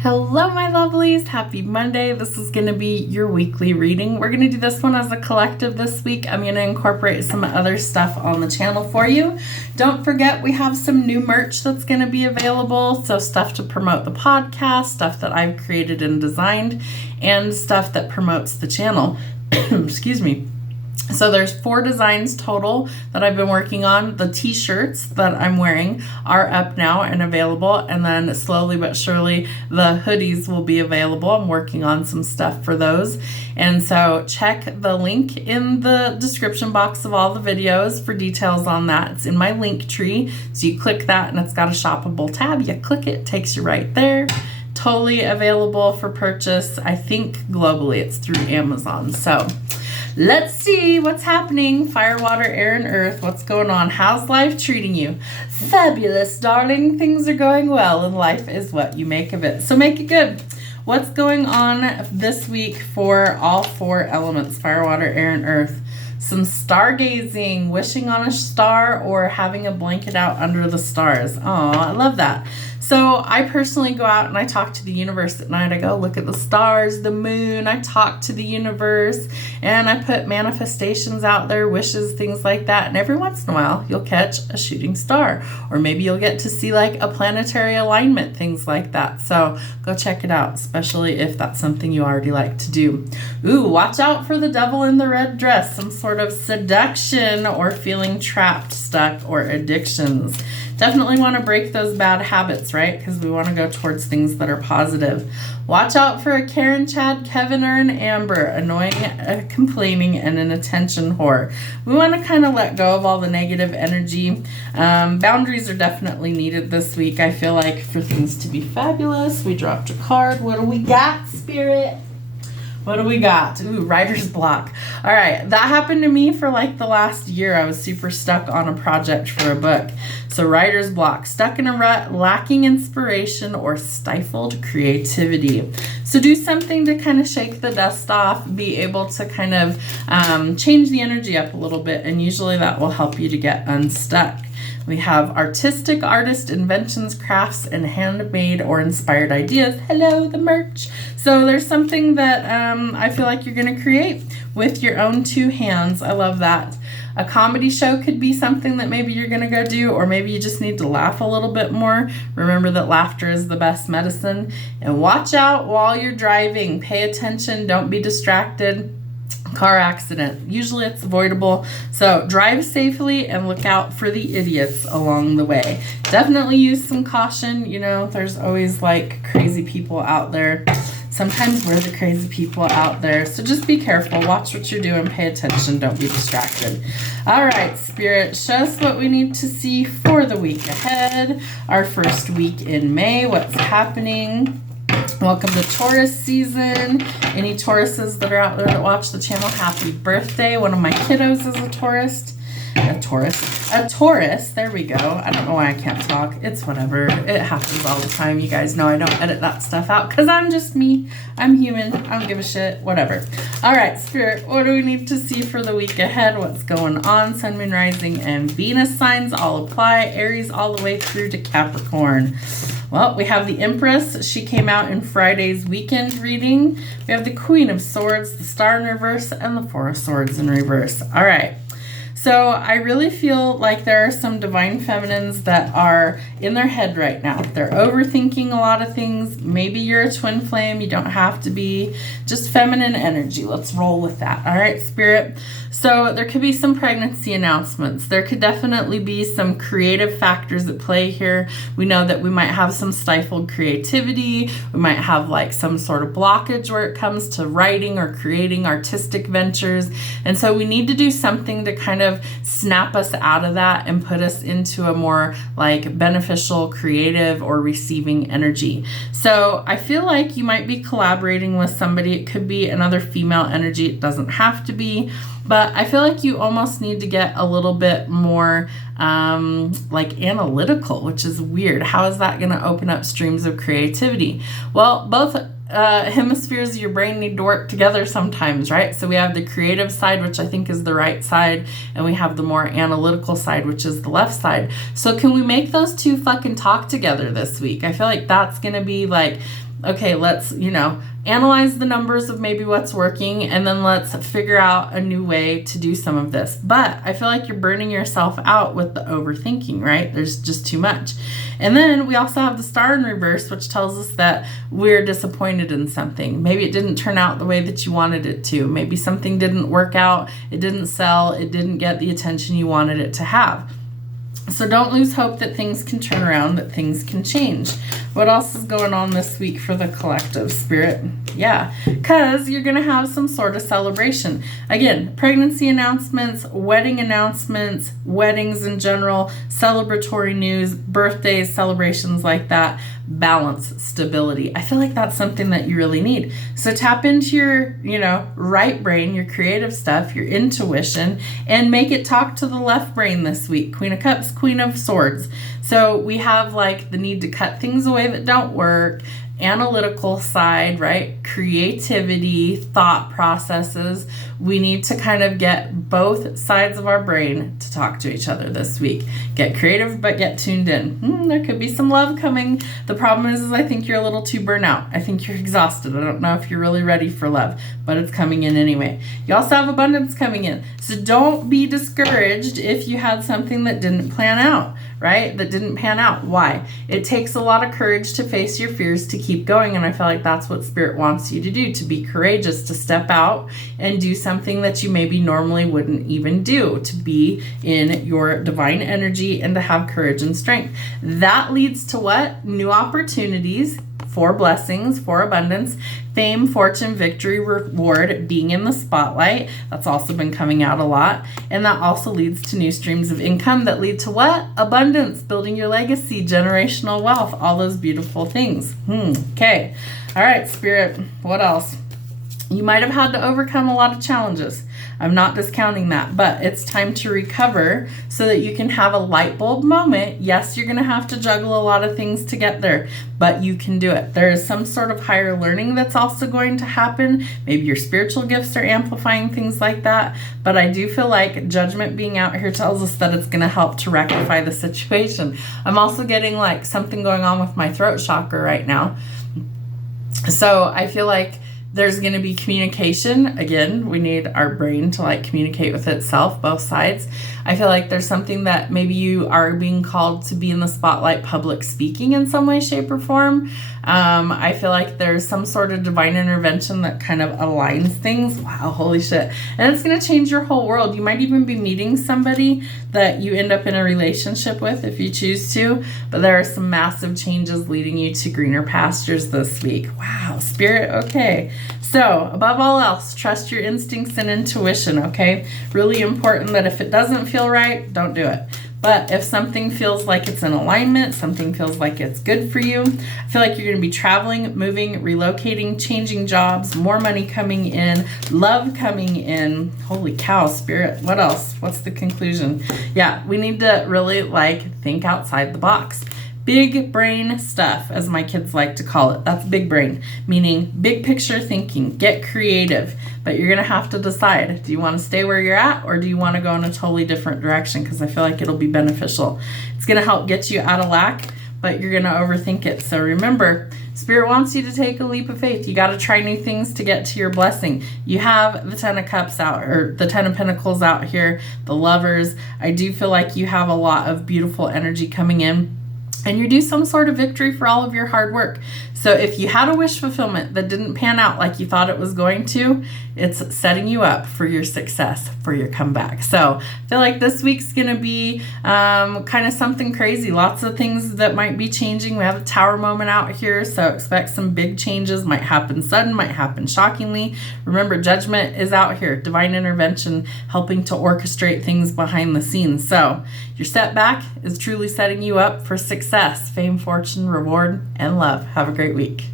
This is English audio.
Hello, my lovelies. Happy Monday. This is going to be your weekly reading. We're going to do this one as a collective this week. I'm going to incorporate some other stuff on the channel for you. Don't forget, we have some new merch that's going to be available. So stuff to promote the podcast, stuff that I've created and designed, and stuff that promotes the channel. Excuse me. So there's 4 designs total that I've been working on. The t-shirts that I'm wearing are up now and available, and then slowly but surely the hoodies will be available. I'm working on some stuff for those, and so check the link in the description box of all the videos for details on that. It's in my link tree, so you click that and it's got a shoppable tab. You click it, takes you right there. Totally available for purchase. I think globally it's through Amazon. So let's see what's happening. Fire, water, air, and earth. What's going on? How's life treating you? Fabulous, darling. Things are going well, and life is what you make of it. So make it good. What's going on this week for all 4 elements? Fire, water, air, and earth. Some stargazing, wishing on a star, or having a blanket out under the stars. Oh, I love that. So I personally go out and I talk to the universe at night. I go look at the stars, the moon. I talk to the universe and I put manifestations out there, wishes, things like that. And every once in a while, you'll catch a shooting star, or maybe you'll get to see like a planetary alignment, things like that. So go check it out, especially if that's something you already like to do. Ooh, watch out for the devil in the red dress, some sort of seduction or feeling trapped, stuck, or addictions. Definitely want to break those bad habits, right? Because we want to go towards things that are positive. Watch out for a Karen, Chad, Kevin, or an Amber, annoying, complaining, and an attention whore. We want to kind of let go of all the negative energy. Boundaries are definitely needed this week, I feel like, for things to be fabulous. We dropped a card. What do we got, Spirit? What do we got? Ooh, writer's block. All right, that happened to me for like the last year. I was super stuck on a project for a book. So writer's block, stuck in a rut, lacking inspiration, or stifled creativity. So do something to kind of shake the dust off, be able to kind of change the energy up a little bit, and usually that will help you to get unstuck. We have artistic, artist, inventions, crafts, and handmade or inspired ideas. Hello, the merch. So there's something that I feel like you're going to create with your own 2 hands. I love that. A comedy show could be something that maybe you're going to go do, or maybe you just need to laugh a little bit more. Remember that laughter is the best medicine. And watch out while you're driving. Pay attention. Don't be distracted. Car accident. Usually it's avoidable. So drive safely and look out for the idiots along the way. Definitely use some caution. You know, there's always like crazy people out there. Sometimes we're the crazy people out there. So just be careful. Watch what you're doing. Pay attention. Don't be distracted. All right, Spirit, show us what we need to see for the week ahead. Our first week in May. What's happening? Welcome to Taurus season. Any Tauruses that are out there that watch the channel, happy birthday. One of my kiddos is a Taurus. A Taurus. There we go. I don't know why I can't talk. It's whatever. It happens all the time. You guys know I don't edit that stuff out because I'm just me. I'm human. I don't give a shit. Whatever. All right, Spirit, what do we need to see for the week ahead? What's going on? Sun, Moon, Rising, and Venus signs all apply. Aries all the way through to Capricorn. Well, we have the Empress. She came out in Friday's weekend reading. We have the Queen of Swords, the Star in reverse, and the Four of Swords in reverse. All right. So I really feel like there are some divine feminines that are in their head right now. They're overthinking a lot of things. Maybe you're a twin flame. You don't have to be. Just feminine energy. Let's roll with that. All right, Spirit. So there could be some pregnancy announcements. There could definitely be some creative factors at play here. We know that we might have some stifled creativity. We might have like some sort of blockage where it comes to writing or creating artistic ventures. And so we need to do something to kind of snap us out of that and put us into a more like beneficial, creative, or receiving energy. So I feel like you might be collaborating with somebody. It could be another female energy. It doesn't have to be. But I feel like you almost need to get a little bit more like analytical, which is weird. How is that going to open up streams of creativity? Well, both hemispheres of your brain need to work together sometimes, right? So we have the creative side, which I think is the right side, and we have the more analytical side, which is the left side. So can we make those two fucking talk together this week? I feel like that's going to be like okay, let's, analyze the numbers of maybe what's working, and then let's figure out a new way to do some of this. But I feel like you're burning yourself out with the overthinking, right? There's just too much. And then we also have the star in reverse, which tells us that we're disappointed in something. Maybe it didn't turn out the way that you wanted it to. Maybe something didn't work out, it didn't sell, it didn't get the attention you wanted it to have. So don't lose hope that things can turn around, that things can change. What else is going on this week for the collective, Spirit? Yeah, because you're going to have some sort of celebration. Again, pregnancy announcements, wedding announcements, weddings in general, celebratory news, birthdays, celebrations like that. Balance, stability. I feel like that's something that you really need. So tap into your, right brain, your creative stuff, your intuition, and make it talk to the left brain this week. Queen of Cups, Queen of Swords. So we have like the need to cut things away that don't work, analytical side, right? Creativity, thought processes. We need to kind of get both sides of our brain to talk to each other this week. Get creative, but get tuned in. There could be some love coming. The problem is I think you're a little too burnt out. I think you're exhausted. I don't know if you're really ready for love, but it's coming in anyway. You also have abundance coming in. So don't be discouraged if you had something that didn't plan out, right? That didn't pan out. Why? It takes a lot of courage to face your fears, to keep going. And I feel like that's what Spirit wants you to do, to be courageous, to step out and do something that you maybe normally wouldn't even do, to be in your divine energy and to have courage and strength. That leads to what? New opportunities, for blessings, for abundance, fame, fortune, victory, reward, being in the spotlight. That's also been coming out a lot. And that also leads to new streams of income that lead to what? Abundance, building your legacy, generational wealth, all those beautiful things. Okay. All right, Spirit, what else? You might have had to overcome a lot of challenges. I'm not discounting that, but it's time to recover so that you can have a light bulb moment. Yes, you're going to have to juggle a lot of things to get there, but you can do it. There is some sort of higher learning that's also going to happen. Maybe your spiritual gifts are amplifying things like that, but I do feel like judgment being out here tells us that it's going to help to rectify the situation. I'm also getting like something going on with my throat chakra right now. So I feel like there's going to be communication. Again, we need our brain to like communicate with itself, both sides. I feel like there's something that maybe you are being called to be in the spotlight, public speaking in some way, shape, or form. I feel like there's some sort of divine intervention that kind of aligns things. Wow, holy shit. And it's going to change your whole world. You might even be meeting somebody that you end up in a relationship with if you choose to, but there are some massive changes leading you to greener pastures this week. Wow, Spirit, okay. So above all else, trust your instincts and intuition, okay? Really important that if it doesn't feel right, don't do it. But if something feels like it's in alignment, something feels like it's good for you, I feel like you're going to be traveling, moving, relocating, changing jobs, more money coming in, love coming in. Holy cow, Spirit. What else? What's the conclusion? Yeah, we need to really like think outside the box. Big brain stuff, as my kids like to call it. That's big brain, meaning big picture thinking. Get creative, but you're going to have to decide. Do you want to stay where you're at, or do you want to go in a totally different direction? Because I feel like it'll be beneficial. It's going to help get you out of lack, but you're going to overthink it. So remember, Spirit wants you to take a leap of faith. You got to try new things to get to your blessing. You have the 10 of Cups out, or the 10 of Pentacles out here, the Lovers. I do feel like you have a lot of beautiful energy coming in. And you do some sort of victory for all of your hard work. So if you had a wish fulfillment that didn't pan out like you thought it was going to, it's setting you up for your success, for your comeback. So I feel like this week's going to be kind of something crazy. Lots of things that might be changing. We have a Tower moment out here, so expect some big changes. Might happen sudden, might happen shockingly. Remember, judgment is out here. Divine intervention helping to orchestrate things behind the scenes. So your setback is truly setting you up for success, fame, fortune, reward, and love. Have a great week.